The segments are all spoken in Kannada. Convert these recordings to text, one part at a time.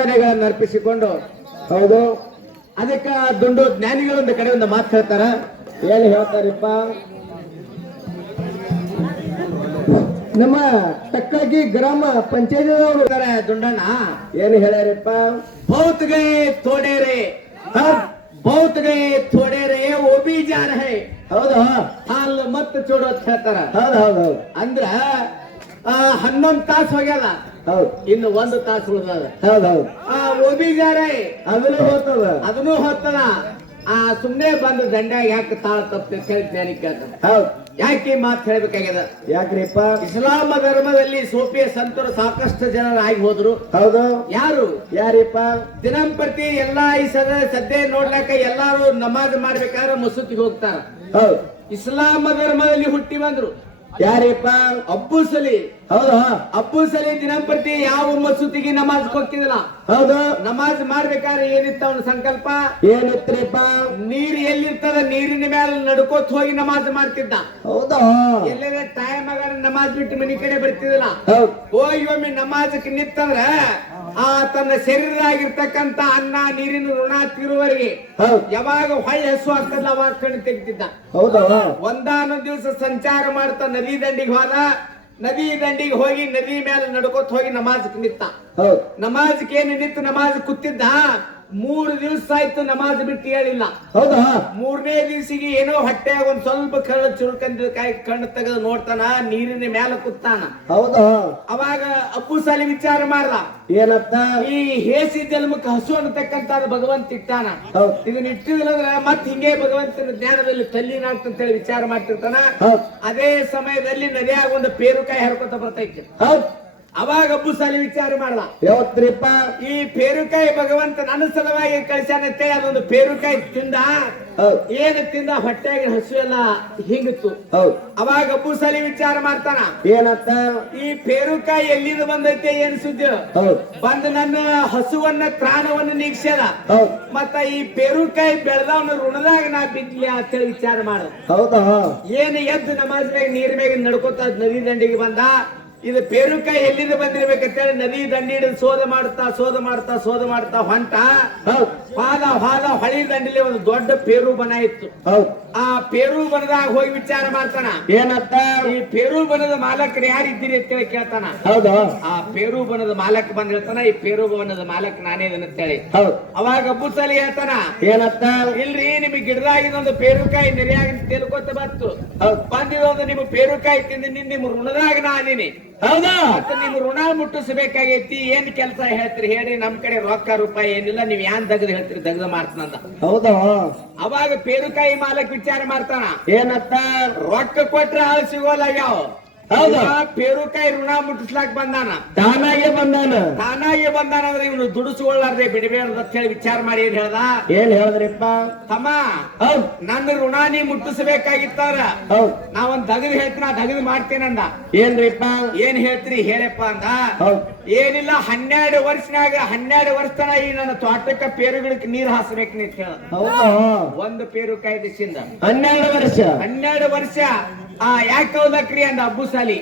ಗಳನ್ನ ಅರ್ಪಿಸಿಕೊಂಡು. ಹೌದು. ಅದಕ್ಕ ದುಂಡು ಜ್ಞಾನಿಗಳು ಒಂದು ಕಡೆ ಒಂದು ಮಾತು ಹೇಳ್ತಾರ. ಏನು ಹೇಳ್ತಾರಪ್ಪ. ನಮ್ಮ ತಕ್ಕಾಗಿ ಗ್ರಾಮ ಪಂಚಾಯತಿದವರು ದುಂಡಣ್ಣ. ಏನು ಹೇಳ್ಯಾರಪ್ಪ? ಬೌತ್ ಗೈ ಥೋಡೆ ಬೌತ್ ಗೈ ಗೇ ಥೋಡೆ ರೇ ಓ ಜಾನ ಹೈ ಹೌದು. ಹಾಲು ಮತ್ತೆ ಚೂಡೋತ್ ಹೇಳ್ತಾರ. ಹೌದು ಹೌದು ಹೌದು. ಅಂದ್ರ ಹನ್ನೊಂದು ತಾಸು ಹೋಗ್ಯದ. ಹೌದು. ಇನ್ನು ಒಂದು ತಾಸು ಹೌದು ಹೌದು. ಆ ಓಬಿಗಾರ ಅದನ್ನು ಹೊತ್ತದ. ಅದನ್ನು ಹೋಗ್ತದ ಆ ಸುಮ್ನೆ ಬಂದು ದಂಡ್ಯಾಗ ಯಾಕೆ ತಾಳ ತಪ್ಪು ಹೇಳಿ ಹೌದು. ಯಾಕೆ ಮಾತು ಹೇಳ್ಬೇಕಾಗ್ಯದ ಯಾಕ್ರಿಪ್ಪ? ಇಸ್ಲಾಮ ಧರ್ಮದಲ್ಲಿ ಸೋಫಿಯ ಸಂತರು ಸಾಕಷ್ಟು ಜನರು ಆಗಿ ಹೋದ್ರು. ಹೌದು. ಯಾರು? ಯಾರಿಪ್ಪ? ದಿನಂಪ್ರತಿ ಎಲ್ಲಾ ಈ ಸದ ಸದ್ಯ ನೋಡ್ಲಾಕ ಎಲ್ಲಾರು ನಮಾಜ್ ಮಾಡ್ಬೇಕಾದ್ರೆ ಮಸೂತಿಗೆ ಹೋಗ್ತಾರ. ಹೌದು. ಇಸ್ಲಾಮ ಧರ್ಮದಲ್ಲಿ ಹುಟ್ಟಿ ಬಂದ್ರು. ಯಾರಿಪ್ಪ? ಅಬ್ಬು ಸಲಿ. ಹೌದು. ಅಬ್ಬು ಸಲಿ ದಿನಂಪ್ರತಿ ಯಾವ ಮಸೂತಿಗೆ ನಮಾಜ್ ಹೋಗ್ತಿದಿಲ್ಲ ಹೌದು. ನಮಾಜ್ ಮಾಡ್ಬೇಕಾದ್ರೆ ಏನಿತ್ತ ಅವನ ಸಂಕಲ್ಪ? ಏನಿತ್ರಿಪ್ಪ? ನೀರ್ ಎಲ್ಲಿರ್ತದ? ನೀರಿನ ಮೇಲೆ ನಡ್ಕೋತ್ ಹೋಗಿ ನಮಾಜ್ ಮಾಡ್ತಿದ್ದ. ಹೌದಾ? ಎಲ್ಲೆಲ್ಲ ಟೈಮ್ ಆಗ ನಮಾಜ್ ಬಿಟ್ಟು ಮನಿ ಕಡೆ ಬರ್ತಿದಿಲ್ಲ ಹೋಗಿ ಒಮ್ಮೆ ನಮಾಜಕ್ಕೆ ನಿಂತಂದ್ರ ಆ ತನ್ನ ಶರೀರದಾಗಿರ್ತಕ್ಕಂತ ಅನ್ನ ನೀರಿನ ಋಣ ತಿರುವರಿಗೆ ಯಾವಾಗ ಹೊಳೆ ಹಸು ಆಗ್ತದ ಅವಾಗ ಕಣ್ಣು ತೆಗಿತಿದ್ದ. ಹೌದಾ? ಒಂದಾನೊಂದ್ ದಿವಸ ಸಂಚಾರ ಮಾಡ್ತಾ ನದಿ ದಂಡಿಗೆ ಹೋದ. ನದಿ ದಂಡಿಗೆ ಹೋಗಿ ನದಿ ಮೇಲೆ ನಡ್ಕೋತ ಹೋಗಿ ನಮಾಜ್ ನಿಂತ ಹೌದು. ನಮಾಜ್ ಏನು ನಿಂತು ನಮಾಜ್ ಕೂತಿದ್ದ ಮೂರು ದಿವಸ ಆಯ್ತು ನಮಾಜ್ ಬಿಟ್ಟು ಹೇಳಿಲ್ಲ. ಹೌದಾ? ಮೂರನೇ ದಿವಸಿಗೆ ಏನೋ ಹೊಟ್ಟೆಯಾಗ ಒಂದ್ ಸ್ವಲ್ಪ ಕಳ್ಳ ಚುರುಕಂದ ಕಾಯಿ ಕಣ್ಣು ತೆಗೆದು ನೋಡ್ತಾನ ನೀರಿನ ಮೇಲೆ ಕೂತಾನ. ಹೌದಾ? ಅವಾಗ ಅಪ್ಪು ಸಾಲಿ ವಿಚಾರ ಮಾಡಲ್ಲ ಏನತ್ತ ಈ ಹೇಸಿ ಜನ್ಮಕ್ಕೆ ಹಸು ಅನ್ನತಕ್ಕಂತ ಭಗವಂತ ಇಟ್ಟಾನ. ಇದನ್ನ ಇಟ್ಟಿದಿಲ್ಲ ಅಂದ್ರೆ ಮತ್ ಹಿಂಗೆ ಭಗವಂತನ ಜ್ಞಾನದಲ್ಲಿ ತಲ್ಲಿನಾಗ್ತಂತ ಹೇಳಿ ವಿಚಾರ ಮಾಡ್ತಿರ್ತಾನ. ಅದೇ ಸಮಯದಲ್ಲಿ ನದಿಯಾಗ ಒಂದು ಪೇರುಕಾಯಿ ಹರ್ಕೊತ ಬರ್ತೈತಿ. ಹೌದು. ಅವಾಗ ಅಬ್ಬು ಸಾಲಿ ವಿಚಾರ ಮಾಡ್ದ. ಯಾವತ್ರಿಪ್ಪ? ಈ ಪೇರುಕಾಯಿ ಭಗವಂತ ನನ್ನ ಸಲುವಾಗಿ ಕಳ್ಸ್ಯಾನಂತೆ ಅದೊಂದು ಪೇರುಕಾಯಿ ತಿಂದ. ಏನು ತಿಂದ? ಹೊಟ್ಟೆಗೆ ಹಸು ಎಲ್ಲ ಹಿಂಗಿತ್ತು ಅವಾಗ ಅಬ್ಬು ಸಾಲಿ ವಿಚಾರ ಮಾಡ್ತಾನ. ಏನತ್ತ? ಈ ಪೇರುಕಾಯಿ ಎಲ್ಲಿಂದ ಬಂದೈತೆ ಏನ್ ಸುದ್ದಿ? ಬಂದು ನನ್ನ ಹಸುವನ್ನ ತ್ರಾಣವನ್ನ ಹೌದು. ಮತ್ತ ಈ ಪೇರುಕಾಯಿ ಬೆಳೆದವನ ಋಣದಾಗ ನಾ ಬಿದ್ಲಿ ಅಂತೇಳಿ ವಿಚಾರ ಮಾಡ ಹೌದಾ? ಏನು ಎದ್ದು ನಮಾಜ್ ಮ್ಯಾಗ ನೀರ್ ಮ್ಯಾಗ ನಡ್ಕೋತ ನದಿ ದಂಡಿಗೆ ಬಂದ? ಇದು ಪೇರುಕಾಯಿ ಎಲ್ಲಿಂದ ಬಂದಿರ್ಬೇಕಂತೇಳಿ ನದಿ ದಂಡಿ ಸೋದ ಮಾಡ್ತಾ ಸೋದ ಮಾಡ್ತಾ ಸೋದ ಮಾಡ್ತಾ ಹೊಂಟ. ಹೌದು. ಹಾದ ಹೊಳಿ ದಂಡಿಲಿ ಒಂದು ದೊಡ್ಡ ಪೇರು ಬನ ಇತ್ತು. ಆ ಪೇರು ಬನದಾಗ ಹೋಗಿ ವಿಚಾರ ಮಾಡ್ತಾನ. ಏನತ್ತ ಈ ಪೇರು ಬನದ ಮಾಲಕರು ಅಂತ ಹೇಳಿ ಕೇಳ್ತಾನ. ಹೌದು. ಆ ಪೇರು ಬನದ ಮಾಲಕ್ ಬಂದ್ ಹೇಳ್ತಾನ ಈ ಪೇರು ಬನದ ಮಾಲಕ್ ನಾನೇ ಅಂತೇಳಿ ಹೌದು. ಅವಾಗ ಅಬ್ಬುಸಲಿ ಹೇಳ್ತಾನ ಏನತ್ತ ಇಲ್ರಿ ನಿಮಗೆ ಗಿಡದಾಗಿನೊಂದು ಪೇರುಕಾಯಿ ನೆರೆಯಾಗಿ ತಿಳ್ಕೊತ ಬಂತು. ಬಂದಿದೊಂದು ನಿಮ್ಮ ಪೇರುಕಾಯಿ ತಿಂದು ನಿಮ್ಮ ಋಣದಾಗ ನಾ ಅದೀನಿ. ಹೌದಾ? ಮತ್ತೆ ಋಣ ಮುಟ್ಟಿಸ್ಬೇಕಾಗೈತಿ ಏನ್ ಕೆಲಸ ಹೇಳ್ತೀರಿ ಹೇಳಿ ನಮ್ ಕಡೆ ರೊಕ್ಕ ರೂಪಾಯಿ ಏನಿಲ್ಲ ನೀವ್ ಯಾನ್ ದಗದ್ ಹೇಳ್ತೀರಿ ದಗದ ಮಾಡ್ತಾನಂದ ಹೌದಾ? ಅವಾಗ ಪೇರುಕಾಯಿ ಮಾಲಕ್ ವಿಚಾರ ಮಾಡ್ತಾನ ಏನತ್ತ? ರೊಕ್ಕ ಕೊಟ್ರೆ ಆಳ್ ಸಿಗೋಲ್ಲ ಯಾವ? ಪೇರುಕಾಯಿ ಋಣ ಮುಟ್ಟಿಸ್ಲಾಕ್ ಬಂದಾನ. ತಾನಾಗೆ ಬಂದಾನ. ತಾನಾಗೆ ಬಂದಾನ ಅಂದ್ರೆ ಇವನು ದುಡಿಸ್ಕೊಳ್ಳಾರ್ದೆ ಬಿಡಬೇಡ ಅಂತ ಹೇಳಿ ವಿಚಾರ ಮಾಡಿ ಏನ್ ಹೇಳ್ದ? ಏನ್ ಹೇಳಿದ್ರಿಪ್ಪ? ತಮ್ಮ ಹೌದು. ನನ್ನ ಋಣ ನೀ ಮುಟ್ಟಿಸ್ಬೇಕಾಗಿತ್ತಾರ. ನಾ ನಾವೊಂದ್ ದಗದ್ ಹೇಳ್ತೀನಿ ದಗದ್ ಮಾಡ್ತೇನಂದ. ಏನ್ರಿಪ್ಪ? ಏನ್ ಹೇಳ್ತೀರಿ ಹೇಳಪ್ಪ ಅಂದ. ಹೌದು. ಏನಿಲ್ಲ ಹನ್ನೆರಡು ವರ್ಷನಾಗ ಹನ್ನೆರಡು ವರ್ಷನ ತನ ಈ ನನ್ನ ತೋಟಕ್ಕ ಪೇರುಗಳಿಗೆ ನೀರ್ ಹಾಸ್ಬೇಕು ನೀ ಹೇಳ ಒಂದು ಪೇರುಕಾಯಿ ದಿಸಿಂದ ಹನ್ನೆರಡು ವರ್ಷ. ಹನ್ನೆರಡು ವರ್ಷ. ಆ ಯಾಕೆ ಹೌದಕ್ರಿ ಅಂದ ಅಬ್ಬು ಸಾಲಿ?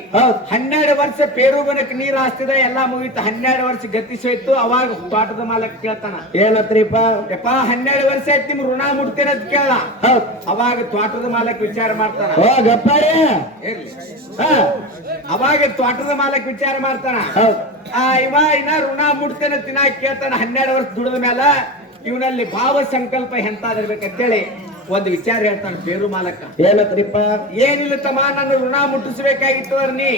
ಹನ್ನೆರಡು ವರ್ಷ ಪೇರು ಬನಕ್ ನೀರ್ ಹಾಸ್ತಿದ ಎಲ್ಲಾ ಮುಗೀತು. ಹನ್ನೆರಡು ವರ್ಷ ಗತಿಸೋಯ್ತು ಅವಾಗ ತೋಟದ ಮಾಲಕ್ ಕೇಳ್ತಾನ. ಏನತ್ರಿಪ್ಪ ಯಪ್ಪ ಹನ್ನೆರಡು ವರ್ಷ ಆಯ್ತು ನಿಮ್ ಋಣ ಮುಟ್ತೇನೆ ಅಂತ ಕೇಳ. ಅವಾಗ ತೋಟದ ಮಾಲಕ್ ವಿಚಾರ ಮಾಡ್ತಾನ. ಅವಾಗ ತೋಟದ ಮಾಲಕ್ ವಿಚಾರ ಮಾಡ್ತಾನ. ಇವ ಇನ್ನ ಋಣ ಮುಡ್ತೇನೆ ತಿನ್ನ ಕೇಳ್ತಾನ. ಹನ್ನೆರಡು ವರ್ಷ ದುಡಿದ ಮೇಲೆ ಇವನಲ್ಲಿ ಭಾವ ಸಂಕಲ್ಪ ಎಂತಾದಿರ್ಬೇಕಂತೇಳಿ. ಒಂದು ವಿಚಾರ ಹೇಳ್ತಾನೆ ಬೇರು ಮಾಲಕ. ಏನತ್ರಿಪ್ಪ ಏನಿಲ್ಲ ತಮ್ಮ ನನ್ನ ಋಣ ಮುಟ್ಟಿಸ್ಬೇಕಾಗಿತ್ತು ಅವ್ರ ನೀ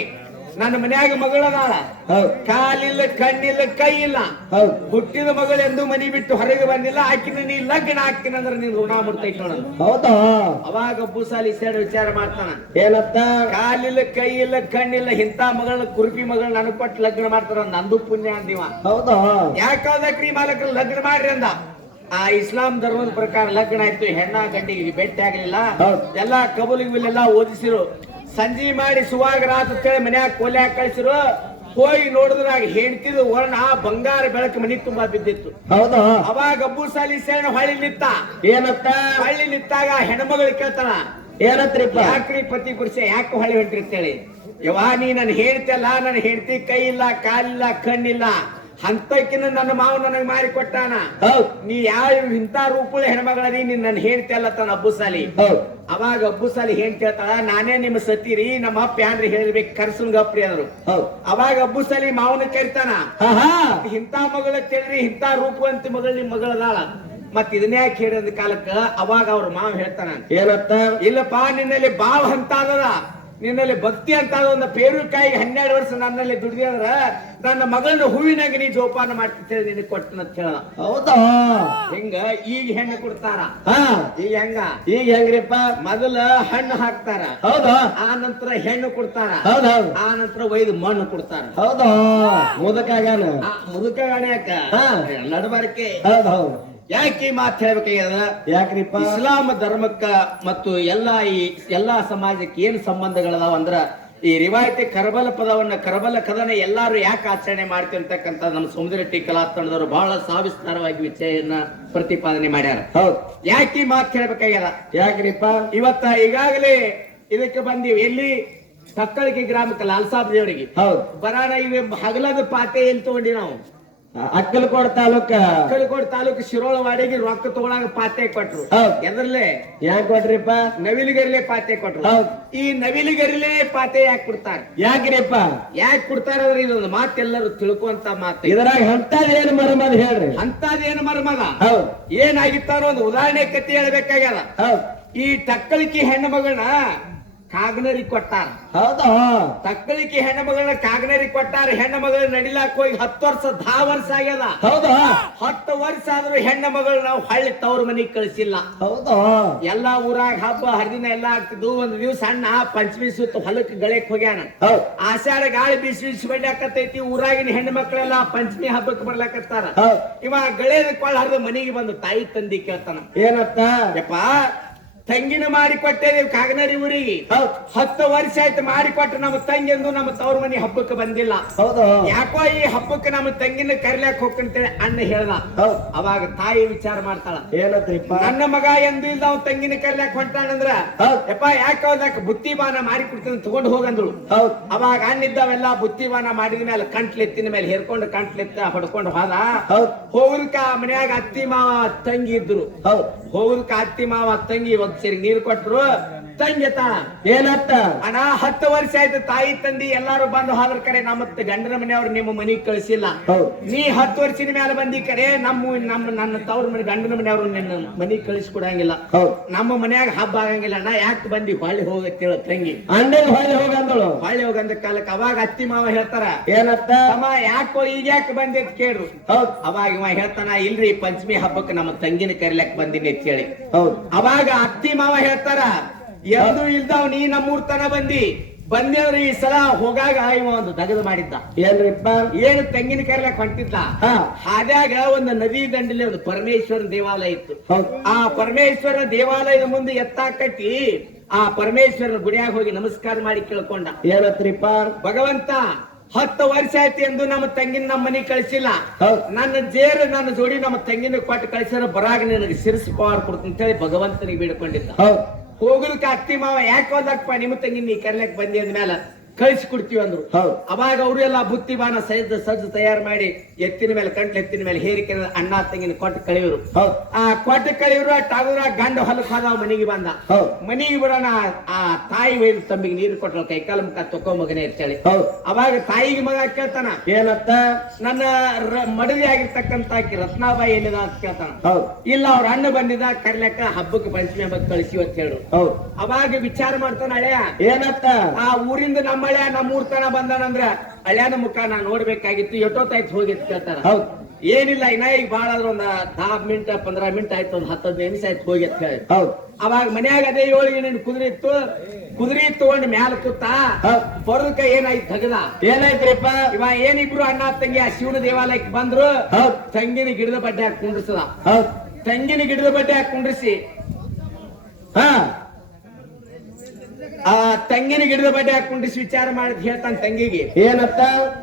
ನನ್ನ ಮನ್ಯಾಗ ಮಗಳದಾಳ. ಕಾಲಿಲ್ಲ ಕಣ್ಣಿಲ್ಲ ಕೈ ಇಲ್ಲ ಹುಟ್ಟಿದ ಮಗಳು ಎಂದು ಮನಿ ಬಿಟ್ಟು ಹೊರಗೆ ಬಂದಿಲ್ಲ. ಆಕಿನ ನೀ ಲಗ್ನ ಆಕಿನ ಅಂದ್ರೆ ನೀನ್ ಋಣ ಮುಟ್ತೈತಿ ನೋಡ ಹೌದಾ? ಅವಾಗ ಬೂಸಾಲಿ ಸೇಡ್ ವಿಚಾರ ಮಾಡ್ತಾನ. ಏನತ್ತ ಕಾಲಿಲ್ಲ ಕೈ ಇಲ್ಲ ಕಣ್ಣಿಲ್ಲ ಇಂತ ಮಗಳ ಕುರುಪಿ ಮಗಳನ್ನ ನನಗ್ ಕೊಟ್ಟು ಲಗ್ನ ಮಾಡ್ತಾರ ನಂದು ಪುಣ್ಯ ಅಂದಿವ. ಹೌದಾ? ಯಾಕಾದಕ್ರಿ ಮಾಲಕರು ಲಗ್ನ ಮಾಡ್ರಿ ಅಂದ. ಆ ಇಸ್ಲಾಂ ಧರ್ಮದ ಪ್ರಕಾರ ಲಗ್ನ ಆಯ್ತು ಹೆಣ್ಣ ಗಂಡಿಗೆ ಭೇಟಿ ಆಗ್ಲಿಲ್ಲ. ಎಲ್ಲಾ ಕಬಲಿಗೆಲ್ಲ ಓದಿಸಿರು. ಸಂಜೆ ಮಾಡಿ ಸುವಾಗ ಅಂತ ಹೇಳಿ ಮನ್ಯಾಗ ಕೋಲ್ಯಾಗ ಕಳಿಸಿರು. ಹೋಗಿ ನೋಡಿದ್ರಾಗ ಹೆಂಡ್ತಿದ ವರ್ಣ ಬಂಗಾರ ಬೆಳಕು ಮನಿ ತುಂಬಾ ಬಿದ್ದಿತ್ತು. ಹೌದಾ? ಅವಾಗ ಅಬ್ಬು ಸಾಲಿ ಸೇಣ ಹೊಳ್ಳಿ ನಿತ್ತ ಏನತ್ತ? ಹೊಳ್ಳಿ ನಿತ್ತಾಗ ಹೆಣ್ಮಗಳು ಕೇಳ್ತಾನ ಏನತ್ರಿಪ್ಪ? ಯಾಕ್ರಿ ಪತಿ ಪುರುಷ ಯಾಕೆ ಹೊಳ್ಳಿ ಹೊಂಟ್ರಿ ಅಂತೇಳಿ ಯವಾ ನೀ ನನ್ ಹೇಳ್ತಿಯಲ್ಲ ನನ್ನ ಹೆಂಡತಿ ಕೈ ಇಲ್ಲ ಕಾಲಿಲ್ಲ ಕಣ್ಣಿಲ್ಲ ಅಂತಕಿನ ನನ್ನ ಮಾವ ನನಗೆ ಮಾರಿ ಕೊಟ್ಟಾನ? ಹೌದ್. ನೀ ಯಾವ ಇಂತ ರೂಪುಳ ಹೆಣ್ಮಗಳದಿ? ನೀನ್ ನನ್ನ ಹೇಳ್ತಲ್ಲ ತನ್ನ ಅಬ್ಬುಸಾಲಿ. ಹೌದ್. ಅವಾಗ ಅಬ್ಬುಸಾಲಿ ಹೆಂಡ್ತಿ ಹೇಳ್ತಾಳ ನಾನೇ ನಿಮ್ಮ ಸತ್ತೀರಿ ನಮ್ಮ ಅಪ್ಪ ಏನ್ರಿ ಹೇಳ್ಬೇಕು ಕರ್ಸನ್ ಗಪ್ರಿ ಅಂದ್ರು. ಹೌದ್. ಅವಾಗ ಅಬ್ಬುಸಾಲಿ ಮಾವನ ಕೇಳ್ತಾನ ಇಂಥ ಮಗಳ ಕೇಳ್ರಿ ಇಂಥ ರೂಪವಂತಿ ಮಗಳ ನಿಮ್ ಮಗಳದಾಳ ಮತ್ ಇದನ್ನೇ ಯಾಕೆ ಹೇಳಿದ ಕಾಲಕ್ಕ? ಅವಾಗ ಅವ್ರ ಮಾವ ಹೇಳ್ತಾನ ಏನತ್ತ ಇಲ್ಲಪ್ಪ ನಿನ್ನಲ್ಲಿ ಬಾವ್ ಹಂತ ಅದದ. ನಿನ್ನಲ್ಲಿ ಭಕ್ತಿ ಅಂತ ಒಂದು ಪೇರುಕಾಯಿ ಹನ್ನೆರಡು ವರ್ಷ ನನ್ನಲ್ಲಿ ದುಡಿದ್ರ ನನ್ನ ಮಗಳನ್ನ ಹೂವಿನಾಗ ನೀ ಜೋಪಾನ ಮಾಡ್ತಿರ್ತೇವೆ ನಿನಗೆ ಕೊಟ್ಟನ ಅಂತ ಹೇಳ. ಹೌದಾ? ಹಿಂಗ ಈಗ ಹೆಣ್ಣು ಕೊಡ್ತಾರ. ಹಾ. ಈಗ ಹೆಂಗ? ಈಗ ಹೆಂಗ್ರಿಪ್ಪ? ಮೊದಲ ಹಣ್ಣು ಹಾಕ್ತಾರ. ಹೌದಾ? ಆ ನಂತರ ಹೆಣ್ಣು ಕೊಡ್ತಾರ. ಹೌದಾ? ಹೌದ್ ಆ ನಂತರ ಒಯ್ದು ಮಣ್ಣು ಕೊಡ್ತಾರ. ಹೌದಾ? ಮುದಕಾಗಾನ? ಆ ಯಾಕ. ನಡಬಾರಕೆ. ಹೌದ್ ಹೌದ್ ಯಾಕೆ ಈ ಮಾತು ಹೇಳ್ಬೇಕಾಗ್ಯದ ಯಾಕ್ರಿಪ್ಪ? ಇಸ್ಲಾಂ ಧರ್ಮಕ್ಕ ಮತ್ತು ಎಲ್ಲಾ ಈ ಎಲ್ಲಾ ಸಮಾಜಕ್ಕೆ ಏನ್ ಸಂಬಂಧಗಳದಾವ ಅಂದ್ರ ಈ ರಿವಾಯತಿ ಕರಬಲ ಪದವನ್ನ ಕರಬಲ ಕದನ ಎಲ್ಲಾರು ಯಾಕೆ ಆಚರಣೆ ಮಾಡ್ತೀವಿ ಅಂತಕ್ಕಂಥ ನಮ್ಮ ಸಮುದ್ರ ಟಿ ಕಲಾ ತಂಡದವರು ಬಹಳ ಸಾವಿಸ್ತಾರವಾಗಿ ವಿಷಯನ್ನ ಪ್ರತಿಪಾದನೆ ಮಾಡ್ಯಾರ. ಹೌದು. ಯಾಕೆ ಈ ಮಾತು ಹೇಳ್ಬೇಕಾಗ್ಯದ? ಯಾಕ್ರಿಪ್ಪ? ಇವತ್ತ ಈಗಾಗಲೇ ಇದಕ್ಕೆ ಬಂದೀವಿ. ಎಲ್ಲಿ? ತಕ್ಕಳಿಗೆ ಗ್ರಾಮಕ್ಕೆ ಲಾಲ್ಸಾಬ್ ದೇವರಿಗೆ. ಹೌದು. ಬರಾಣ ಇವೆ ಹಗಲದ ಪಾತೆ ಎಲ್ಲಿ ತಗೊಂಡಿ ನಾವು? ಅಕ್ಕಲಕೋಡ್ ತಾಲೂಕ ಅಕ್ಕಲಕೋಟ್ ತಾಲೂಕು ಶಿರೋಳವಾಡಿಗೆ ರೊಕ್ಕ ತಗೊಳಗ ಪಾತೆ ಕೊಟ್ರು. ಎದ್ರಲ್ಲಿ? ಎದರ್ಲೆ ಯಾಕ್ ಕೊಟ್ರಿಪ್ಪ? ನವಿಲುಗರಿಲೆ ಪಾತೆ ಕೊಟ್ರು. ಈ ನವಿಲುಗರಿಲೆ ಪಾತೆ ಯಾಕೆ ಕೊಡ್ತಾರ? ಯಾಕ್ರಿಪ್ಪ? ಯಾಕೆ ಕೊಡ್ತಾರ ಅಂದ್ರೆ ಇದೊಂದು ಮಾತೆಲ್ಲರೂ ತಿಳ್ಕೊಂತ ಮಾತು. ಇದ್ರಾಗ ಅಂತದೇನು ಏನ್ ಮರಮದ್ ಹೇಳ್ರಿ. ಅಂತದೇನು ಮರ್ಮದ? ಹೌದ್. ಏನಾಗಿತ್ತಾರೋ ಒಂದು ಉದಾಹರಣೆ ಕತ್ತಿ ಹೇಳ್ಬೇಕಾಗ್ಯದ. ಹೌದ್. ಈ ಟಕ್ಕಳಿಕೆ ಹೆಣ್ಣು ಮಗಳನ್ನ ಕಾಗನರಿ ಕೊಟ್ಟಾರ. ಹೌದಾ? ತಕ್ಕಳಿಕೆ ಹೆಣ್ಣು ಮಗಳ ಕಾಗ್ನರಿ ಕೊಟ್ಟಾರ ಹೆಣ್ಣು ಮಗಳು ನಡಿಲಾಕ ಹೋಗಿ ಹತ್ತು ವರ್ಷ ದಾ ವರ್ಷ ಆಗ್ಯದ. ಹೌದಾ? ಹತ್ತು ವರ್ಷ ಆದ್ರೂ ಹೆಣ್ಣು ಮಗಳು ನಾವು ಹಳ್ಳಿ ತವ್ರ ಮನೆಗೆ ಕಳಿಸಿಲ್ಲ. ಹೌದಾ? ಎಲ್ಲಾ ಊರಾಗ ಹಬ್ಬ ಹರಿದಿನ ಎಲ್ಲಾ ಆಗ್ತಿದ್ವು. ಒಂದ್ ದಿವ್ಸ ಅಣ್ಣ ಪಂಚಮಿ ಸುತ್ತ ಹೊಲಕ್ಕೆ ಗಳಕ್ ಹೋಗ್ಯಾನ. ಆಷಾಢ ಗಾಳಿ ಬಿಸಿ ಬಿಸಿ ಬಡ್ಯಾಕತ್ತೈತಿ ಊರಾಗಿನ ಹೆಣ್ಣು ಮಕ್ಕಳೆಲ್ಲ ಪಂಚಮಿ ಹಬ್ಬಕ್ಕೆ ಬರ್ಲಾಕತ್ತಾರ. ಇವಾಗ ಇವ ಗಳೇದ ಕೊಳ್ಳ ಹರಿದ ಮನೆಗೆ ಬಂದು ತಾಯಿ ತಂದಿ ಕೇಳ್ತಾನ. ಏನತ್ತ ಯಪ್ಪ ತಂಗಿನ ಮಾಡಿ ಕೊಟ್ಟೇವಿ ಕಾಗನರಿ ಊರಿಗೆ ಹತ್ತು ವರ್ಷ ಆಯ್ತು ಮಾಡಿ ಕೊಟ್ಟು ನಮ್ಮ ತಂಗಿಂದು ನಮ್ಮ ತವ್ರ ಮನೆ ಹಬ್ಬಕ್ಕೆ ಬಂದಿಲ್ಲ. ಹೌದಾ. ಯಾಕೋ ಈ ಹಬ್ಬಕ್ಕೆ ನಮ್ಮ ತಂಗಿನ ಕರಿಲಾಕ್ ಹೋಗ್ಕಂತೇಳಿ ಅಣ್ಣ ಹೇಳ್ದ. ಅವಾಗ ತಾಯಿ ವಿಚಾರ ಮಾಡ್ತಾಳ. ಏನತ್ರಿಪ್ಪ ನನ್ನ ಮಗ ಎಂದು ಇಲ್ದ ಅವ್ನ ತಂಗಿನ ಕರಿಲಾಕ್ ಹೊಂಟಾನಂದ್ರ ಯಪ್ಪ ಯಾಕ ಹೋದಾಕ ಬುತ್ತಿ ಬಾನ ಮಾಡಿ ಕೊಡ್ತೀನಿ ತಗೊಂಡು ಹೋಗಂದ್ರು ಹೌದ್. ಅವಾಗ ಅಣ್ಣಿದ್ದವೆಲ್ಲ ಬುತ್ತಿ ಬಾನ ಮಾಡಿದ ಮೇಲೆ ಕಂಟ್ಲೆತ್ತಿನ ಮೇಲೆ ಹೇರ್ಕೊಂಡು ಕಂಟ್ಲೆತ್ತ ಹೊಡ್ಕೊಂಡು ಹೋದ. ಹೋಗ್ಲಿಕ್ಕ ಮನ್ಯಾಗ ಅತ್ತಿ ಮಾವ ತಂಗಿ ಇದ್ರು. ಹೌದ್. ಹೋಗುದಕ್ಕ ಅತ್ತಿ ಮಾವ ತಂಗಿ ಒಂದ್ ಸೇರಿ ನೀರು ಕೊಟ್ರು. ತಂಗಿ ತಾ ಏನತ್ತ? ಅಣ್ಣ ಹತ್ತು ವರ್ಷ ಆಯ್ತು ತಾಯಿ ತಂದಿ ಎಲ್ಲಾರು ಬಂದು ಹೋದ್ರ ಕರೆ ನಮ್ಮ ಗಂಡನ ಮನೆಯವ್ರು ನಿಮ್ಮ ಮನಿಗ್ ಕಳಿಸಿಲ್ಲ. ನೀ ಹತ್ತು ವರ್ಷದ ಮೇಲೆ ಬಂದಿ ಕರೆ ನಮ್ಮ ನಮ್ಮ ನನ್ನ ತವ್ರ ಮನೆ ಗಂಡನ ಮನೆಯವ್ರು ನಿನ್ನ ಮನಿಗ್ ಕಳಿಸ್ಕೊಡಂಗಿಲ್ಲ ಕೊಡಂಗಿಲ್ಲ. ನಮ್ಮ ಮನ್ಯಾಗ ಹಬ್ಬ ಆಗಂಗಿಲ್ಲ. ಅಣ್ಣ ಯಾಕೆ ಬಂದಿ? ಹೊಳ್ಳಿ ಹೋಗತ್ತೇಳ ತಂಗಿ. ಅಣ್ಣ ಹೊಳ್ಳಿ ಹೋಗಂದಳು ಹೊಳ್ಳಿ ಹೋಗಂದ ಕಾಲಕ್ಕೆ ಅವಾಗ ಅತ್ತಿ ಮಾವ ಹೇಳ್ತಾರ ಏನತ್ತ? ಅಮ್ಮ ಯಾಕೋ ಈಗ ಯಾಕೆ ಬಂದಿ ಅಂತ ಕೇಳ್ರು. ಹೌದ್. ಅವಾಗ ಇವ ಹೇಳ್ತಾನ ಇಲ್ರಿ ಪಂಚಮಿ ಹಬ್ಬಕ್ಕೆ ನಮ್ಮ ತಂಗಿನ ಕರಿಲಕ್ ಬಂದಿನಿ ಅಂತ ಹೌದು. ಅವಾಗ ಅತ್ತಿ ಮಾವ ಹೇಳ್ತಾರ ಎಂದು ಇಲ್ದಾವ್ ನೀ ನಮ್ಮೂರ್ ತನ ಬಂದಿ. ಬಂದೇವ್ರಿ ಈ ಸಲ ಹೋಗಾಗ ಇವ ಒಂದು ದಗದ ಮಾಡಿದ್ದ. ಏನ್ರಿಪ್ಪ? ಏನು ತೆಂಗಿನ ಕರಿಲಕ್ ಹೊಂಟಿದ್ದ ಹಾ. ಹಾದ್ಯಾಗ ಒಂದು ನದಿ ದಂಡಲಿ ಒಂದು ಪರಮೇಶ್ವರ ದೇವಾಲಯ ಇತ್ತು. ಹೌದು. ಆ ಪರಮೇಶ್ವರ ದೇವಾಲಯದ ಮುಂದೆ ಎತ್ತ ಕಟ್ಟಿ ಆ ಪರಮೇಶ್ವರನ ಗುಡಿಯಾಗ ಹೋಗಿ ನಮಸ್ಕಾರ ಮಾಡಿ ಕೇಳ್ಕೊಂಡ. ಏನತ್ರಿಪ್ಪ? ಭಗವಂತ ಹತ್ತು ವರ್ಷ ಆಯ್ತು ಎಂದು ನಮ್ಮ ತಂಗಿನ ನಮ್ಮ ಮನೆ ಕಳಿಸಿಲ್ಲ. ನನ್ನ ಜೇರು ನನ್ನ ಜೋಡಿ ನಮ್ಮ ತಂಗಿನ ಕೊಟ್ಟು ಕಳಿಸಿದ್ರೆ ಬರಾಗ ನಿನಗೆ ಸಿರಿಸ್ ಪವಾರ್ ಕೊಡ್ತೀನಿ ಅಂತ ಹೇಳಿ ಭಗವಂತನಿಗೆ ಬೇಡ್ಕೊಂಡಿದ್ದ. ಹೋಗ್ಲಿಕ್ಕೆ ಅತ್ತಿ ಮಾವ ಯಾಕೆ ಹೋದಕ್ಕಪ್ಪ ನಿಮ್ಮ ತಂಗಿನ ನೀ ಕರ್ಲಕ್ ಬಂದಿ ಅಂದ್ಮೇಲೆ ಕಳಿಸಿ ಕೊಡ್ತೀವಿ ಅಂದ್ರು. ಹೌದ್. ಅವಾಗ ಅವರು ಎಲ್ಲ ಬುತ್ತಿ ಬಾನ ಸಜ್ಜ ಸಜ್ಜು ತಯಾರು ಮಾಡಿ ಎತ್ತಿನ ಮೇಲೆ ಕಂಟ್ಲ ಎತ್ತಿನ ಮೇಲೆ ಹೇರಿಕೆ ಅಣ್ಣ ತಂಗಿನ ಕೊಟ್ಟು ಕಳಿಯೋರು. ಹೌದ್. ಆ ಕೊಟ್ಟು ಕಳಿವ್ರು ಟಾಗೂರ ಗಂಡ ಹೊಲಕ್ಕೆ ಹೋದ ಮನೆಗೆ ಬಂದ. ಮನೆಗೆ ಬರೋಣ ಆ ತಾಯಿ ವೈದ್ಯ ತಂಬಿಗೆ ನೀರು ಕೊಟ್ಟರು ಕೈ ಕಾಲ ಮುಖ ತಕ್ಕೋ ಮಗನೇ ಇರ್ತಾಳೆ. ಅವಾಗ ತಾಯಿಗೆ ಮಗ ಕೇಳ್ತಾನ ಏನತ್ತ ನನ್ನ ಮಡದಿ ಆಗಿರ್ತಕ್ಕಂತ ರತ್ನಾಬಾಯಿ ಎಲ್ಲಿದ ಅಂತ ಕೇಳ್ತಾನ. ಇಲ್ಲ ಅವ್ರ ಅಣ್ಣ ಬಂದಿದ ಕರ್ಲೆಕ್ಕ ಹಬ್ಬಕ್ಕೆ ಪಂಚಮಿ ಹಬ್ಬಕ್ಕೆ ಕಳಿಸಿ ಅಂತ ಹೇಳು ಅವಾಗ ವಿಚಾರ ಮಾಡ್ತಾನ ಹಳೆಯ. ಏನತ್ತ ಆ ಊರಿಂದ ನಮ್ಮ ಹಳೆಯ ನಮ್ಮ ಊರ್ ತನ ಬಂದಾನಂದ್ರ ಹಳ್ಯಾನ ಮುಖ ನಾ ನೋಡ್ಬೇಕಾಗಿತ್ತು ಎಷ್ಟೊತ್ತಾಯ್ತು ಹೋಗಿತ್ತು ಕೇಳ್ತಾರ? ಹೌದ್. ಏನಿಲ್ಲ ಇನ್ನ ಈಗ ಬಾಳ ಆದ್ರ ಒಂದ್ ಹತ್ತು ಮಿನಿಟ್ ಪಂದ್ರ ಮಿನಿಟ್ ಆಯ್ತು ಒಂದ್ ಹತ್ತದ್ ನಿಮಿಷ ಆಯ್ತು ಹೋಗಿ ಅಂತ ಹೇಳಿ ಹೌದ್. ಅವಾಗ ಮನ್ಯಾಗ ಅದೇ ಏಳು ನಿನ್ ಕುದುರೆ ಇತ್ತು ಕುದುರೆ ತಗೊಂಡ್ ಮ್ಯಾಲ ಕೂತ ಹೌದ್. ಬರೋದಕ್ಕ ಏನಾಯ್ತು ತಗದ? ಏನಾಯ್ತ್ರಿಪ್ಪ? ಇವ ಏನಿಬ್ರು ಅಣ್ಣ ತಂಗಿ ಆ ಶಿವನ ದೇವಾಲಯಕ್ಕೆ ಬಂದ್ರು ಹೌದ್. ತಂಗಿನ ಗಿಡದ ಬಡ್ಡೆ ಹಾಕಿ ಕುಂಡ್ರಿಸದ. ಹೌದ್. ತಂಗಿನ ಗಿಡದ ಬಡ್ಡೆ ಹಾಕಿ ಕುಂಡ್ರಿಸಿ. ಹಾ. ಆ ತಂಗಿನ ಗಿಡದ ಬಡ್ಡೆ ಹಾಕೊಂಡು ವಿಚಾರ ಮಾಡಿದ್ ಹೇಳ್ತಾನೆ ತಂಗಿಗೆ. ಏನತ್ತ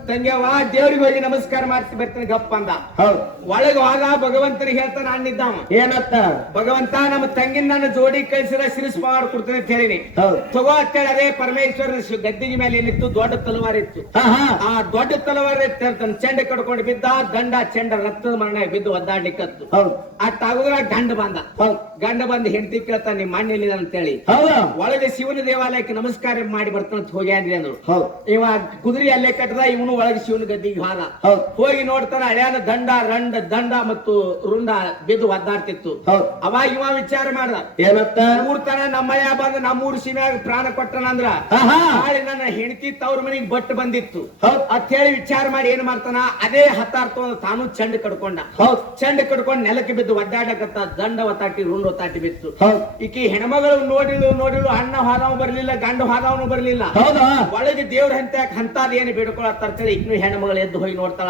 ತಂಗ್ಯವ ದೇವ್ರಿಗೆ ಹೋಗಿ ನಮಸ್ಕಾರ ಮಾಡ್ತಿ ಬರ್ತಾನೆ ಗಪ್ಪ ಅಂದ. ಒಳಗೆ ಒಳಗ ಹೋಗ ಭಗವಂತನಿಗೆ ಹೇಳ್ತಾನೆ ಅಣ್ಣಿದ್ದಾವ ಏನತ್ತ ಭಗವಂತ ನಮ್ಮ ತಂಗಿನ ನನ್ನ ಜೋಡಿ ಕಳಿಸಿದ ಸಿರಿಸ್ ಪವಾಡ ಕೊಡ್ತೀನಿ ಅಂತ ಹೇಳಿನಿ. ತಗೋ ಅಂತೇಳಿ ಅದೇ ಪರಮೇಶ್ವರ ಗದ್ದಿಗೆ ಮೇಲೆ ಏನಿತ್ತು ದೊಡ್ಡ ತಲವಾರ ಇತ್ತು. ಆ ದೊಡ್ಡ ತಲವಾರ ಇತ್ತು ಚೆಂಡ ಕಡ್ಕೊಂಡು ಬಿದ್ದ ದಂಡ ಚೆಂಡ ರಕ್ತದ ಮರಣ ಬಿದ್ದು ಒದ್ದಾಡ್ಲಿಕ್ಕತ್ತು. ಆ ಅಟ್ಟಾಗುದ್ರ ಗಂಡ ಬಂದ. ಹೌದ್. ಗಂಡ ಬಂದು ಹೆಂಡತಿ ಕೇಳ್ತಾನೆ ನಿಮ್ಮ ಮಣ್ಣೆಲ್ಲಿದೆ ಅಂತೇಳಿ. ಹೌದಾ. ಒಳಗೆ ಶಿವನ ದೇವಾಲಯಕ್ಕೆ ನಮಸ್ಕಾರ ಮಾಡಿ ಬರ್ತಾನಂತ ಹೋಗ್ಯಾನ್ರಿ ಅಂದ್ರಿ ಅಂದ್ರು. ಹೌದ್. ಇವ ಕುದುರೆ ಅಲ್ಲೇ ಕಟ್ಟದ ಇವನು ಒಳಗೆ ಶಿವನ ಗದ್ದಿಗೆ ಹಾದ ಹೌದ್. ಹೋಗಿ ನೋಡ್ತಾನ ಹಳ್ಯಾನ ದಂಡ ರಂಡ ದಂಡ ಮತ್ತು ರುಂಡ ಬಿದ್ದು ಒದ್ದಾಡ್ತಿತ್ತು. ಹೌದು. ಅವಾಗ ಇವ ವಿಚಾರ ಮಾಡ್ದ. ಏನತ್ತ? ತನ ನಮ್ಮಯ್ಯ ಬಂದ ನಮ್ಮೂರ್ ಸೀಮೆಯಾಗ ಪ್ರಾಣ ಕೊಟ್ಟನ ಅಂದ್ರ ನಾಳೆ ನನ್ನ ಹೆಂಡತಿ ತವ್ರ ಮನಿಗ್ ಬಟ್ಟು ಬಂದಿತ್ತು. ಹೌದ್. ಅತ್ ಹೇಳಿ ವಿಚಾರ ಮಾಡಿ ಏನ್ ಮಾಡ್ತಾನ ಅದೇ ಹತ್ತಾರ್ತು ತಗೊಂಡ್ ತಾನು ಚಂಡ್ ಕಡ್ಕೊಂಡ. ಹೌದ್. ಚಂಡ್ ಕಡ್ಕೊಂಡ್ ನೆಲಕ್ಕೆ ಬಿದ್ದು ಒದ್ದಾಡಕತ್ತ ದಂಡ ಒತ್ತಾಟಿ ರುಂಡ ಒತ್ತಾಟಿ ಬಿತ್ತು. ಹೌದ್. ಈಕಿ ಹೆಣ್ಮಗಳು ನೋಡಿಲು ನೋಡಿಲು ಅಣ್ಣ ಹಾದವ್ ಬರ್ಲಿಲ್ಲ ಗಂಡ ಹಾದವನು ಬರ್ಲಿಲ್ಲ. ಹೌದಾ? ಒಳಗೆ ದೇವ್ರ ಹಂತ ಹಂತಾದ ಏನು ಬೇಡ್ಕೊಳತ್ತಾರ ಇನ್ನು ಹೆಣ್ಣು ಮಗಳು ಎದ್ದು ಹೋಗಿ ನೋಡ್ತಾಳ.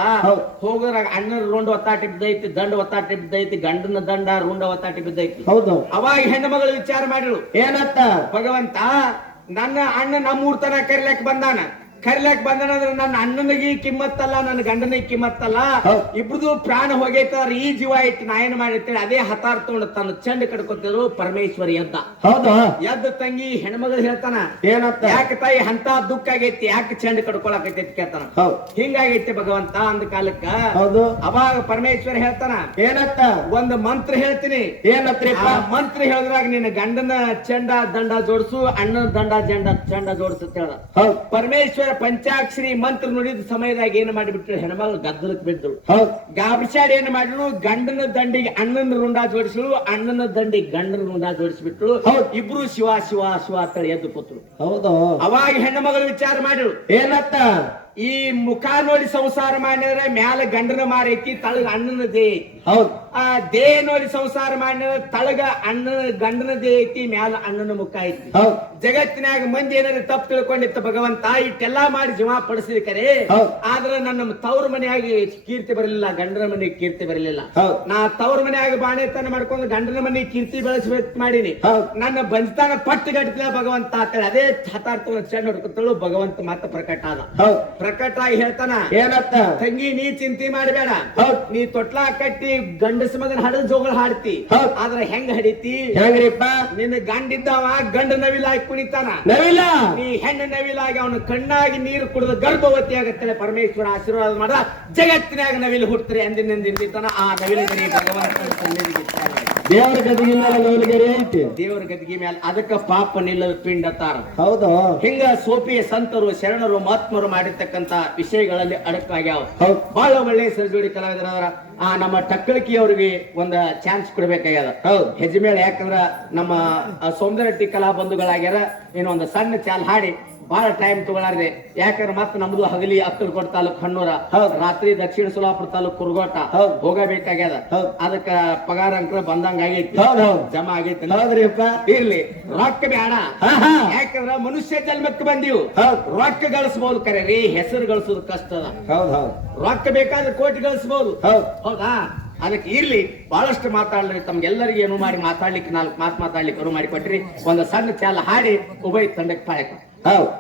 ಹೋಗೋದ್ರಾಗ ಅಣ್ಣನ ರುಂಡ ಒತ್ತಾಟಿ ಬಿದ್ದೈತಿ ದಂಡ ಒತ್ತಾಟಿ ಬಿದ್ದೈತಿ ಗಂಡನ ದಂಡ ರುಂಡ ಒತ್ತಾಟಿ ಬಿದ್ದೈತಿ. ಹೌದು. ಅವಾಗ ಹೆಣ್ಮಗಳು ವಿಚಾರ ಮಾಡಿಳು. ಏನತ್ತ? ಭಗವಂತ ನನ್ನ ಅಣ್ಣ ನಮ್ಮೂರ್ ತನ ಕರಿಲಕ್ ಬಂದಾನ. ಕರಿಲಕ್ ಬಂದಾನ ಅಂದ್ರೆ ನನ್ನ ಅಣ್ಣನಿಗೆ ಕಿಮ್ಮತ್ತಲ್ಲ ನನ್ನ ಗಂಡನಿಗೆ ಕಿಮ್ಮತ್ತಲ್ಲ. ಇಬ್ರದು ಪ್ರಾಣ ಹೋಗೈತಾರ ಈ ಜೀವ ಇಟ್ಟು ನಾ ಏನ್ ಮಾಡಿರ್ತೇಳಿ ಅದೇ ಹತಾರ್ ತಗೊಂಡು ತನ್ನ ಚಂಡ ಕಡ್ಕೊತಿದ್ರು ಪರಮೇಶ್ವರಿ ಅಂತ. ಹೌದಾ? ಎದ್ದ ತಂಗಿ ಹೆಣ್ಮಗಳು ಹೇಳ್ತಾನ ಏನಂತ? ಯಾಕೆ ತಾಯಿ ಅಂತ ದುಃಖ ಆಗೈತಿ ಯಾಕೆ ಚಂಡ ಕಡ್ಕೊಳಕೈತಿ ಕೇಳ್ತಾನ. ಹಿಂಗಾಗೈತಿ ಭಗವಂತ ಅಂದ ಕಾಲಕ್ಕ. ಹೌದು. ಅವಾಗ ಪರಮೇಶ್ವರ ಹೇಳ್ತಾನ ಏನತ್ತ ಒಂದು ಮಂತ್ರ ಹೇಳ್ತೀನಿ. ಏನತ್ರಿಪ್ಪ? ಆ ಮಂತ್ರ ಹೇಳಿದ್ರಾಗ ನಿನ್ನ ಗಂಡನ ಚಂಡ ದಂಡ ಜೋಡಿಸು ಅಣ್ಣನ ದಂಡ ಜಂಡ ಚಂಡ ಜೋಡಿಸು ಅಂತ ಹೇಳ್ದ ಹೌದ್. ಪರಮೇಶ್ವರ ಪಂಚಾಕ್ಷರಿ ಮಂತ್ರ ನುಡಿದ ಸಮಯದಾಗ ಏನ್ ಮಾಡಿಬಿಟ್ರು? ಹೆಣ್ಮಗಳು ಗದ್ದಲಕ್ಕೆ ಬಿದ್ರು ಹೌದ್. ಗಾಬರಿಸಾಡ್ ಏನ್ ಮಾಡಿದ್ರು? ಗಂಡನ ದಂಡಿಗೆ ಅಣ್ಣನ ರುಂಡ ಜೋಡಿಸಲು ಅಣ್ಣನ ದಂಡಿಗೆ ಗಂಡನ ರುಂಡ ಜೋಡಿಸ್ಬಿಟ್ರು. ಹೌದ್. ಇಬ್ರು ಶಿವ ಶಿವ ಶಿವ ಅಂತ ಎದ್ದು ಕೂತ್ರು. ಹೌದು. ಅವಾಗ ಹೆಣ್ಮಗಳು ವಿಚಾರ ಮಾಡಿದ್ರು ಏನತ್ತ? ಈ ಮುಖ ನೋಡಿ ಸಂಸಾರ ಮಾಡಿದ್ರೆ ಮ್ಯಾಲ ಗಂಡನ ಮಾರೈತಿ ತಳಗ ಅಣ್ಣನ ದೇ ಹೌದ್. ಆ ದೇಹ ನೋಡಿ ಸಂಸಾರ ಮಾಡಿದ ತಳಗ ಅಣ್ಣನ ಗಂಡನ ದೇಹ ಐತಿ ಮ್ಯಾಲ ಅಣ್ಣನ ಮುಖ ಐತಿ. ಜಗತ್ತಿನಾಗ ಮಂದಿ ಏನಾದ್ರು ತಪ್ಪು ತಿಳ್ಕೊಂಡಿತ್ತ ಭಗವಂತ ಇಟ್ಟೆಲ್ಲಾ ಮಾಡಿ ಜೀವ ಪಡಿಸಿದ ಕರೆ. ಹೌದ್. ಆದ್ರೆ ನನ್ನ ತವ್ರ ಮನೆಯಾಗಿ ಕೀರ್ತಿ ಬರಲಿಲ್ಲ ಗಂಡನ ಮನೆ ಕೀರ್ತಿ ಬರಲಿಲ್ಲ. ನಾ ತವ್ರ ಮನೆಯಾಗ ಬಾಣೆತನ ಮಾಡ್ಕೊಂಡು ಗಂಡನ ಮನೆ ಕೀರ್ತಿ ಬೆಳೆಸಬೇಕು ಮಾಡೀನಿ. ನನ್ನ ಬಂಜತನ ಪಟ್ಟು ಗಟ್ಟಿಲ್ಲ ಭಗವಂತ ಅಂತೇಳಿ ಅದೇ ಹತಾರ್ಥ ಚೆಂಡ ಹೊಡ್ಕೊತಳು ಭಗವಂತ ಮಾತ್ರ ಪ್ರಕಟ ಆದ. ಪ್ರಕಟ ಆಗಿ ಹೇಳ್ತಾನ ಏನತ್ತ ತಂಗಿ ನೀ ಚಿಂತೆ ಮಾಡಬೇಡ. ಹೌದ್. ನೀ ತೊಟ್ಲಾ ಕಟ್ಟಿ ಗಂಡಸ ಮಗನ ಹಡದ ಜೋಗಳ ಹಾಡ್ತಿ. ಹೌದ್. ಹೆಂಗ ಹೆಂಗ್ ಹಡಿತಿ? ಹೆಂಗ್ರಿಪ್ಪ? ನಿನ್ನ ಗಂಡಿದ್ದವ ಗಂಡ ನವಿಲಾಗಿ ಕುಣಿತಾನ. ನವಿಲ್ಲ ನೀ ಹೆಣ್ಣು ನವಿಲಾಗಿ ಅವನ ಕಣ್ಣಾಗಿ ನೀರು ಕುಡಿದ ಗರ್ಭವತಿ ಆಗತ್ತೆ ಪರಮೇಶ್ವರ ಆಶೀರ್ವಾದ ಮಾಡ ಜಗತ್ತಿನಾಗ ನವಿಲು ಹುಡ್ತಾರೆ ಅಂದಿನಿಂದಿರ್ತಾನ ಆ ನವಿಲು ಭಗವಂತನ ಸನ್ನಿಧಿಗೆ ಇಟ್ಟಾನ. ದೇವರ ಗದಗಿನ ನವಲಗಿರಿ ಐತಿ. ದೇವರ ಗದ್ದಿಗೆ ಮೇಲೆ ಅದಕ್ಕ ಪಾಪ ನಿಲ್ಲದ ಪಿಂಡ ತಾರ. ಹೌದು. ಹಿಂಗ ಸೋಪಿಯ ಸಂತರು ಶರಣರು ಮಹಾತ್ಮರು ಮಾಡಿರ್ತಕ್ಕಂತ ವಿಷಯಗಳಲ್ಲಿ ಅಡಕಾಗ್ಯಾವ ಬಹಳ ಒಳ್ಳೆ ಸರ್ಜೋಡಿ ಕಲಾವಿದರ ಆ ನಮ್ಮ ಟಕ್ಕಳಕಿ ಅವ್ರಿಗೆ ಒಂದ ಚಾನ್ಸ್ ಕೊಡ್ಬೇಕಾಗ್ಯದ. ಹೌದು. ಹೆಜ್ಮೇಳ ಯಾಕಂದ್ರ ನಮ್ಮ ಸೌಂದರ್ಯ ಕಲಾ ಬಂಧುಗಳಾಗ್ಯಾರ ಏನೋ ಒಂದು ಸಣ್ಣ ಚಾಲ್ ಹಾಡಿ ಬಹಳ ಟೈಮ್ ತಗೊಳಾರ್ದೆ. ಯಾಕಂದ್ರೆ ಮತ್ತೆ ನಮ್ದು ಹಗಲಿ ಅಕ್ಕಲ್ಕೋಟ್ ತಾಲೂಕ್ ಹಣ್ಣೂರ. ಹೌದ್. ರಾತ್ರಿ ದಕ್ಷಿಣ ಸೋಲಾಪುರ ತಾಲೂಕ್ ಕುರ್ಗೋಟ. ಹೋಗಬೇಕಾಗ್ಯದ. ಅದಕ್ಕ ಪಗಾರ ಅಂಕ್ರ ಬಂದಂಗ ಆಗೈತಿ. ಜಮಾ ಆಗೈತಿ. ಇರ್ಲಿ. ರೊಕ್ಕ ಬೇಡ ಯಾಕಂದ್ರ ಮನುಷ್ಯ ಜನ್ಮಕ್ಕೆ ಬಂದಿವು. ಹೌದ್. ರೊಕ್ಕ ಗಳಿಸಬಹುದು ಕರೆ ರೀ. ಹೆಸರು ಗಳಿಸೋದು ಕಷ್ಟ ಅದ. ಹೌದ್ ಹೌದ್. ರೊಕ್ಕ ಬೇಕಾದ್ರೆ ಕೋಟಿ ಗಳಿಸಬಹುದು ಹೌದ್. ಹೌದಾ? ಅದಕ್ಕೆ ಇರ್ಲಿ. ಬಹಳಷ್ಟು ಮಾತಾಡ್ಲಿ ತಮ್ಗೆಲ್ಲರಿಗೆ ಏನು ಮಾಡಿ ಮಾತಾಡ್ಲಿಕ್ಕೆ ನಾಲ್ಕು ಮಾತು ಮಾತಾಡ್ಲಿಕ್ಕೆ ಅನು ಮಾಡಿ ಕೊಟ್ರಿ. ಒಂದು ಸಣ್ಣ ಚಾಲ ಹಾಡಿ ಉಭಯ ತಂಡಕ್ಕೆ ಪಾಯಕ ಹೌದ್.